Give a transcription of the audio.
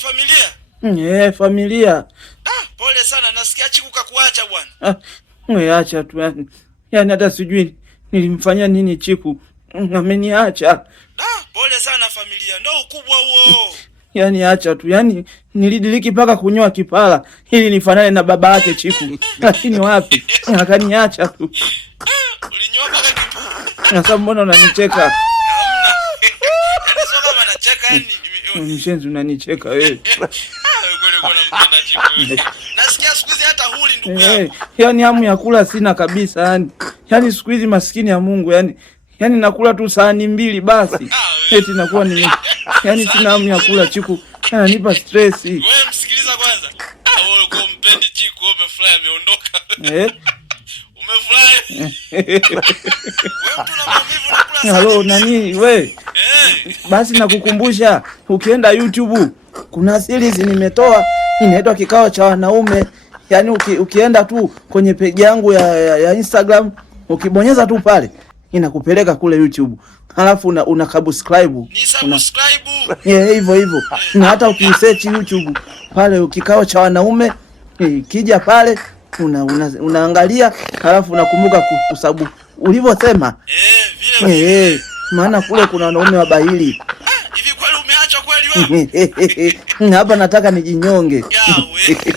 familia? Familia. Pole sana, nasikia Chiku kakuacha bwana. Acha tu yani. Yaani hata sijui nilimfanyia nini Chiku. Ameniacha. Pole sana familia. Ndio ukubwa huo. Yaani acha tu. Yaani nilidiriki paka kunyoa kipara ili nifanane na baba yake Chiku. Lakini wapi? Akaniacha tu. Ulinyoa paka kipara. Sasa mbona unanicheka? Hamna. Yaani sio kama nacheka yani. Mshenzi unanicheka wewe. Nasikia siku hizi hata huli ndugu yangu. Yaani hamu ya kula sina kabisa yani. Yaani siku hizi maskini ya Mungu yani. Yaani nakula tu sahani 2 basi. Eti nakuwa yaani sina hamu ya kula. Chiku ananipa stress. Wewe msikiliza kwanza. Wewe uko mpendi Chiku, umefurahi ameondoka. Umefurahi? Wewe mtu na maumivu nakula sana. Halo nani we? Basi nakukumbusha ukienda YouTube kuna series nimetoa inaitwa Kikao cha Wanaume. Yaani ukienda tu kwenye page yangu ya Instagram ukibonyeza tu pale inakupeleka kule YouTube. Halafu unasubscribe. Ni subscribe. Hivyo. Na hata ukisearch YouTube pale Kikao cha Wanaume kija pale unaangalia halafu unakumbuka kusabu ulivyosema. Vile. Maana kule kuna wanaume wa bahili. Hivi kweli umeacha kweli wewe? Hapa nataka nijinyonge. Ya wewe.